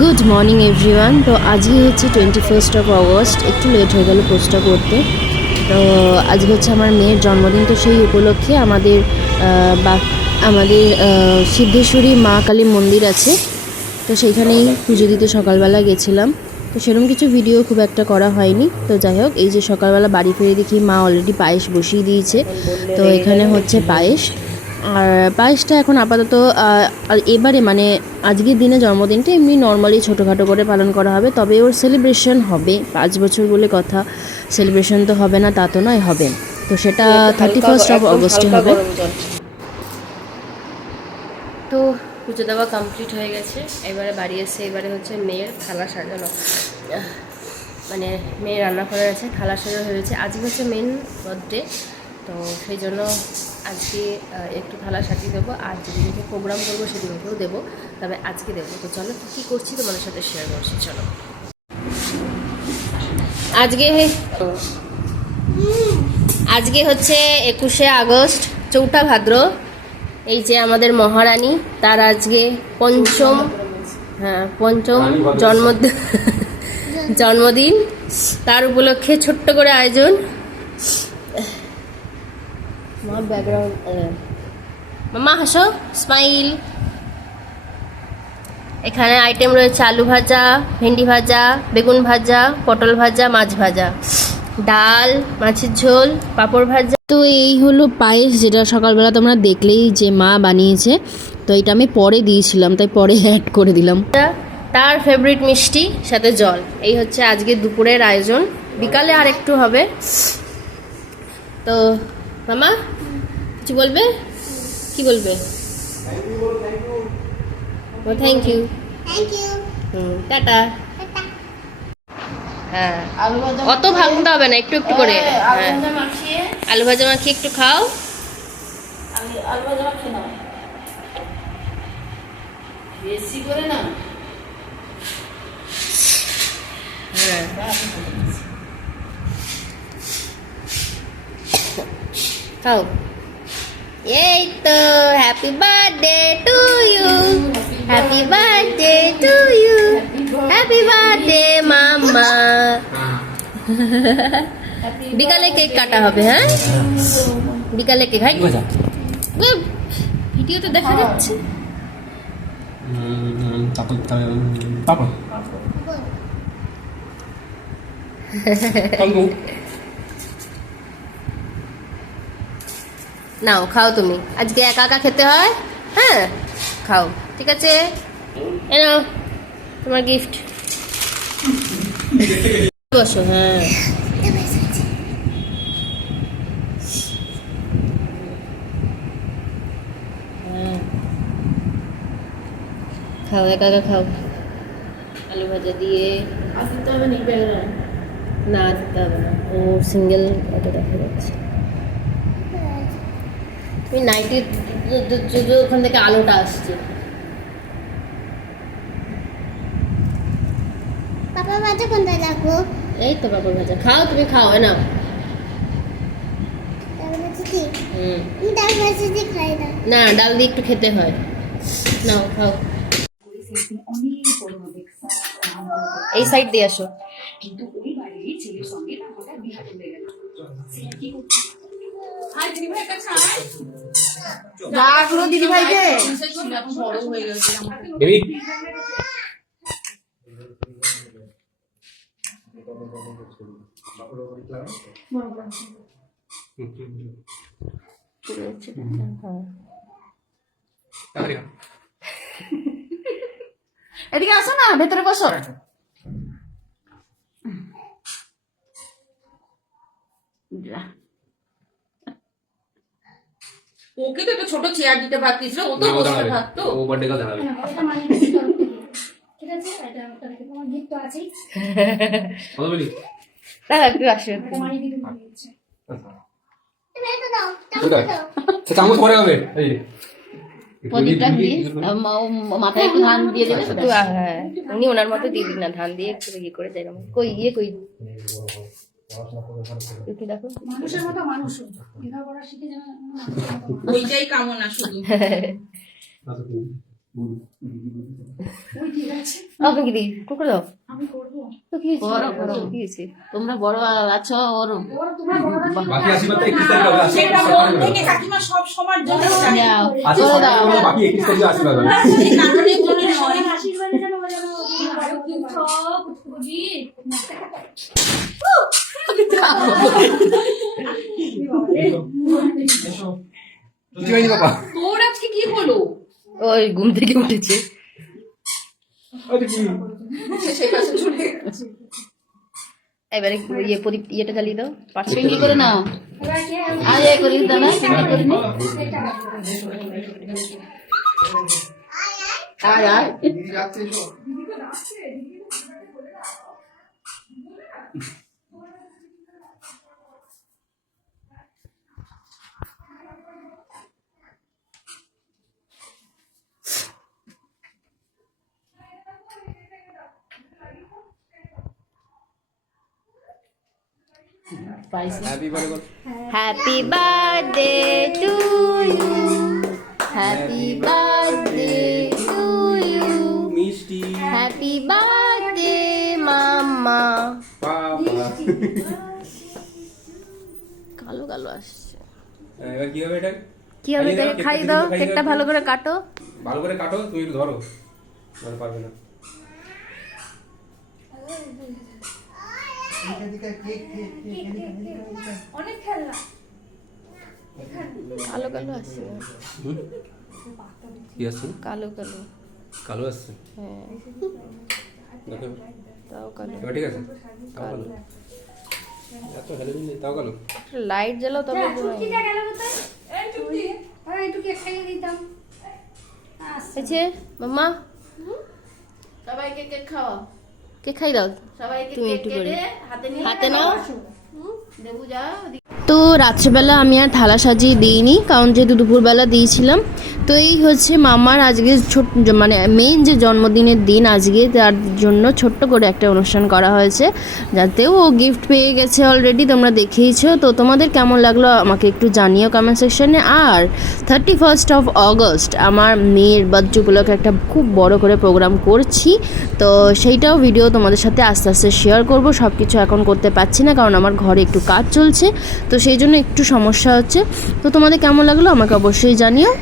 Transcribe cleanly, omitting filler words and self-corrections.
Good morning everyone. তো আজকে হচ্ছে 21 অগস্ট। একটু লেট হয়ে গেল পোস্টটা করতে। তো আজকে হচ্ছে আমার মেয়ের জন্মদিন। তো সেই উপলক্ষে আমাদের সিদ্ধেশ্বরী মা কালী মন্দির আছে, তো সেইখানেই পুজো দিতে সকালবেলা গেছিলাম। তো সেরকম কিছু ভিডিও খুব একটা করা হয়নি। তো যাই হোক, এই যে সকালবেলা বাড়ি ফিরে দেখি মা অলরেডি পায়েস বসিয়ে দিয়েছে। তো এখানে হচ্ছে পায়েস, আর পায়েসটা এখন আপাতত আর এবারে মানে আজকের দিনে জন্মদিনটা এমনি নর্মালি ছোটোখাটো করে পালন করা হবে। তবে ওর সেলিব্রেশন হবে, 5 বছর বলে কথা, সেলিব্রেশন তো হবে না তা তো নয়, হবে। তো সেটা 31 অগস্টে হবে। তো পুজো দেওয়া কমপ্লিট হয়ে গেছে, এবারে বাড়ি এসে এবারে হচ্ছে মেয়ের থালা সাজানো, মানে মেয়ের রান্নাঘরে আছে থালা সাজানো হয়েছে। আজকে হচ্ছে মেন বার্থডে, তো সেই জন্য আজকে একটু থালা সাজিয়ে দেবো। আর যেদিনকে প্রোগ্রাম করবো সেদিনকেও দেবো, তবে আজকে দেবো। তো চলো কী করছি তোমাদের সাথে শেয়ার করছি। চলো, আজকে হচ্ছে 21 আগস্ট, 4 ভাদ্র। এই যে আমাদের মহারানী, তার আজকে পঞ্চম জন্মদিন। তার উপলক্ষে ছোট্ট করে আয়োজন। মামা হাসো, স্মাইল। এখানে আইটেম রয়েছে আলু ভাজা, ভেন্ডি ভাজা, বেগুন ভাজা, পটল ভাজা, মাছ ভাজা, ডাল, মাছের ঝোল, পাঁপড় ভাজা। তো এই হলো পায়েস, যেটা সকালবেলা তোমরা দেখলেই যে মা বানিয়েছে। তো এটা আমি পরে দিয়েছিলাম, তাই পরে অ্যাড করে দিলাম। তার ফেভারিট মিষ্টি, সাথে জল। এই হচ্ছে আজকে দুপুরের আয়োজন। বিকালে আর একটু হবে। তো মামা কিছু বলবে? কি বলবে? Thank you. টাটা। হ্যাঁ, অত ভাঙতে হবে না, একটু একটু করে। হ্যাঁ, আলু ভাজা মাখিয়ে একটু খাও। আলু ভাজা মাখিয়ে নাও, বেশি করে না। হ্যাঁ, খাও। এই তো happy birthday to you, happy birthday to you, happy birthday মাম্মা। বিকালে কেক কাটা হবে। হ্যাঁ, বিকালে কেক। হাই, ভিডিওতে দেখা যাচ্ছে। নাও খাও, তুমি আজকে একা একা খেতে হয়। হ্যাঁ, খাও, ঠিক আছে। এ নাও তোমার গিফট। বসো। হ্যাঁ, খাও, একা একা খাও। আলু ভাজা দিয়ে আসতে হবে নি ব্যাকগ্রাউন্ড না, দিতে হবে না, ও সিঙ্গেল অটো দেখা যাচ্ছে। তুমি নাইটি ওখান থেকে আলোটা আসছে। পাপা ভাজা কোনটা রাখবো? এই তো পাপড় ভাজা খাও, তুমি খাও। না, ডাল ভাজি কি? আমি ডাল ভাজি দিয়ে খাই না। না, ডাল দিয়ে একটু খেতে হয়। নাও খাও। এই সাইড দিয়ে আসো। ডাকলো দিদি ভাইকে। বড় হয়ে গেছে এদিকে আসো না, ভেতরে বসো। ওকে তো একটা ছোট চেয়ার দিতে পারতিস, ও তো বসে থাকতো। ও বার্থডে কাল দাঁড়াবে। ঠিক আছে, এটা তোমার গিফট তো আছেই। কত বলি? একটু আসো। তোমারই দিদি দিয়েছে। তুমি এটা দাও, দাও। চামচ পরে হবে। এই প্রদীপটা দিয়ে মাথায় একটু ধান দিয়ে দেবে একটু। হ্যাঁ, উনি ওনার মতো দিয়ে দিন না, ধান দিয়ে একটু ইয়ে করে যাই। কই কই একটু দেখো, মানুষের মতো মানুষ লেখাপড়া শিখে যেন ওইটাই কামনা শুধু। আপনি কি দিই কুকুর দাও তো কি হয়েছে তোমরা বড় আছো ওর বাকি আশীর্বাদ 31 তারিখ হবে। সেটা মন থেকে কাকিমা সব সবার জন্য চাই। যাও আচ্ছা করে দাও বাকি 31 তারিখে আশীর্বাদ হবে। এই কারণে বলি নয়। আশীর্বাদে যেন বলে সব বুঝি কিছু হয়নি বাবা। তোর আজকে কি হলো? ওই ঘুম থেকে উঠেছে আরে কি সেই পাশে ছুটে গেছে। এবারে ইয়ে প্রদীপ ইয়েটা জ্বালিয়ে দাও পাঁচশো করে নাও আর এ করে দাও না সিঙ্গি করে নি আয় আয় happy birthday Happy birthday to you. Happy birthday to you. মিষ্টি Happy birthday, Mama. বাবা। কালো কালো আসছে এবার কি হবে এটা? কি হবে খাইয়ে দাও, তাকে খাই কেকটা দাও খাইয়ে কেকটা দাও। ভালো করে কাটো ভালো করে কাটো, তুমি একটু ধরো। ধরো পারবে না। অনেক খেলনা কালো কালো আসছে কি আছে? কালো কালো কালো আছে। হ্যাঁ দেখো তাও কালো এবার ঠিক আছে। তাও কালো। এত হ্যালোজিন নেই, তাও কালো। লাইট জ্বালাও তবে চুটকিটা গেল কোথায় এই চুটকি আরে একটু কেক খাইয়ে দিতাম আছে মাম্মা সবাইকে কেক খাওয়া কেক খাই দাও সবাইকে তুমি একটু করে হাতে নাও দেবু যা তো রাত্রেবেলা আমি আর থালা সাজিয়ে দিইনি কারণ যেহেতু দুপুরবেলা দিয়েছিলাম তো এই হচ্ছে মামার আজকে মানে মেইন যে জন্মদিনের দিন আজকে তার জন্য ছোট্ট করে একটা অনুষ্ঠান করা হয়েছে যাতেও ও গিফট পেয়ে গেছে অলরেডি তোমরা দেখেইছো তো তোমাদের কেমন লাগলো আমাকে একটু জানিও কমেন্ট সেকশনে আর 31st অফ অগস্ট আমার মেয়ের বার্থডে উপলক্ষে একটা খুব বড় করে প্রোগ্রাম করছি তো সেইটাও ভিডিও তোমাদের সাথে আস্তে আস্তে শেয়ার করব সব কিছু এখন করতে পারছি না কারণ আমার ঘরে একটু কাজ চলছে তো সেই জন্য একটু সমস্যা হচ্ছে তো তোমাদের কেমন লাগলো আমাকে অবশ্যই জানিও